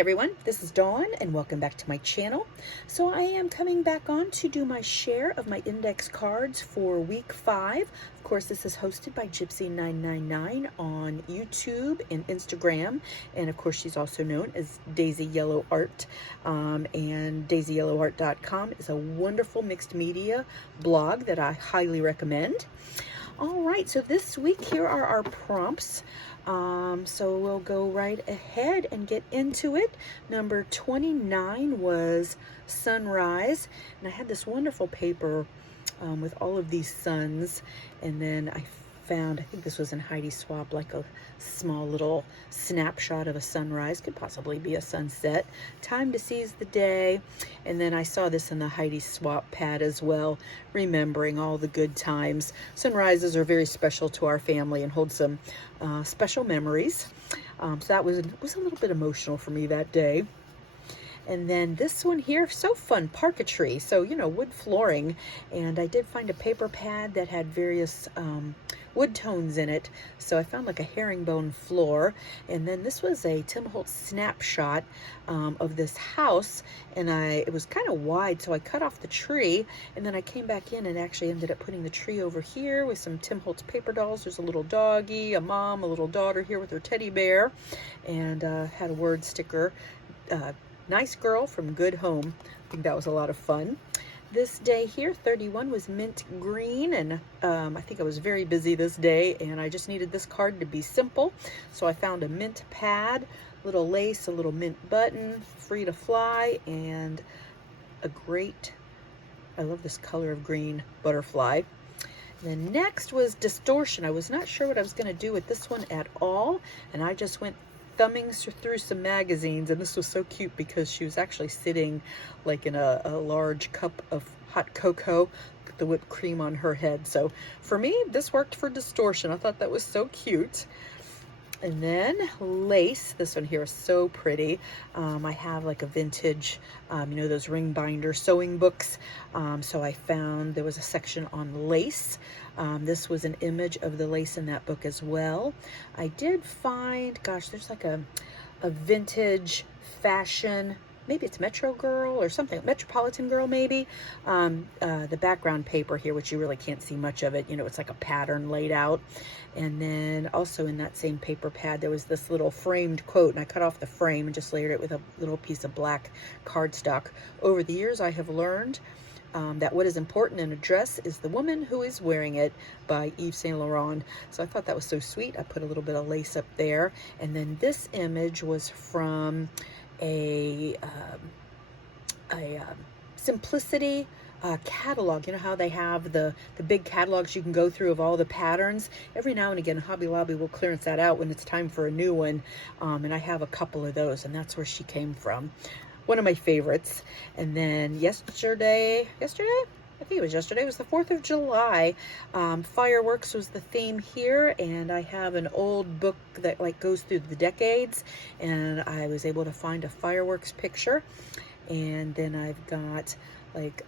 everyone, this is Dawn and welcome back to my channel. So I am coming back on to do my share of my index cards for week 5. Of course, this is hosted by Gypsy999 on YouTube and Instagram. And of course, she's also known as Daisy Yellow Art. And daisyyellowart.com is a wonderful mixed media blog that I highly recommend. All right, so this week here are our prompts. So we'll go right ahead and get into it. Number 29 was sunrise, and I had this wonderful paper with all of these suns, and then I think this was in Heidi Swapp, like a small little snapshot of a sunrise, could possibly be a sunset, time to seize the day. And then I saw this in the Heidi Swapp pad as well, remembering all the good times. Sunrises are very special to our family and hold some special memories. So that was a little bit emotional for me that day. And then this one here, so fun, parquetry. So, wood flooring. And I did find a paper pad that had various wood tones in it. So I found like a herringbone floor. And then this was a Tim Holtz snapshot of this house. And it was kind of wide, so I cut off the tree. And then I came back in and actually ended up putting the tree over here with some Tim Holtz paper dolls. There's a little doggy, a mom, a little daughter here with her teddy bear. And had a word sticker. Nice girl from good home. I think that was a lot of fun. This day here, 31, was mint green, and I think I was very busy this day, and I just needed this card to be simple. So I found a mint pad, little lace, a little mint button, free to fly, and a great, I love this color of green, butterfly. Then next was distortion. I was not sure what I was going to do with this one at all, and I just went thumbing through some magazines, and this was so cute because she was actually sitting like in a large cup of hot cocoa with the whipped cream on her head. So for me, this worked for distortion. I thought that was so cute. And then lace, this one here is so pretty. I have like a vintage, those ring binder sewing books. So I found there was a section on lace. This was an image of the lace in that book as well. I did find, gosh, there's like a vintage fashion, maybe it's Metro Girl or something, Metropolitan Girl maybe. The background paper here, which you really can't see much of it, it's like a pattern laid out. And then also in that same paper pad, there was this little framed quote, and I cut off the frame and just layered it with a little piece of black cardstock. Over the years, I have learned that what is important in a dress is the woman who is wearing it, by Yves Saint Laurent. So I thought that was so sweet. I put a little bit of lace up there. And then this image was from a Simplicity catalog. You know how they have the big catalogs you can go through of all the patterns? Every now and again, Hobby Lobby will clearance that out when it's time for a new one. And I have a couple of those, and that's where she came from. One of my favorites. And then yesterday, I think it was yesterday, it was the 4th of July. Fireworks was the theme here, and I have an old book that like goes through the decades, and I was able to find a fireworks picture. And then I've got like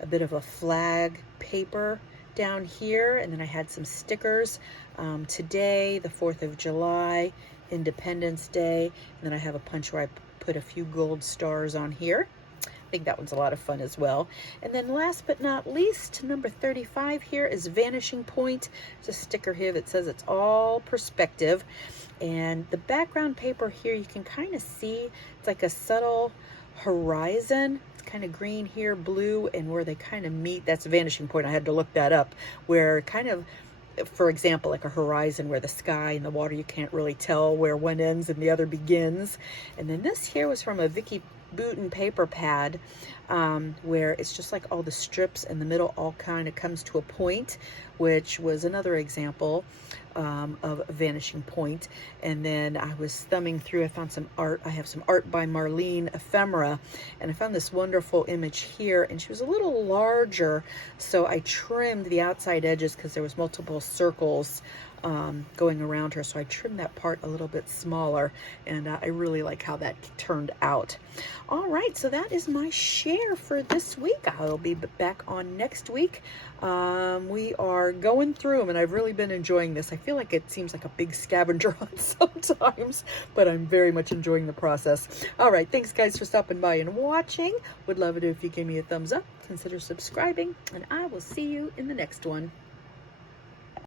a bit of a flag paper down here, and then I had some stickers. Today, the 4th of July, Independence Day, and then I have a punch where I put a few gold stars on here. I think that one's a lot of fun as well. And then last but not least, number 35 here is Vanishing Point. There's a sticker here that says it's all perspective. And the background paper here, you can kind of see it's like a subtle horizon. It's kind of green here, blue, and where they kind of meet, that's Vanishing Point. I had to look that up, where kind of, for example, like a horizon where the sky and the water, you can't really tell where one ends and the other begins. And then this here was from a Vicky Bouton paper pad, where it's just like all the strips in the middle all kind of comes to a point, which was another example of Vanishing Point. And then I was thumbing through, I found some art. I have some art by Marlene Ephemera, and I found this wonderful image here, and she was a little larger, so I trimmed the outside edges because there was multiple circles going around her, so I trimmed that part a little bit smaller, and I really like how that turned out. All right, so that is my share for this week. I'll be back on next week. We are going through them, and I've really been enjoying this. I feel like it seems like a big scavenger hunt sometimes, but I'm very much enjoying the process. All right, thanks guys for stopping by and watching. Would love it if you gave me a thumbs up, consider subscribing, and I will see you in the next one.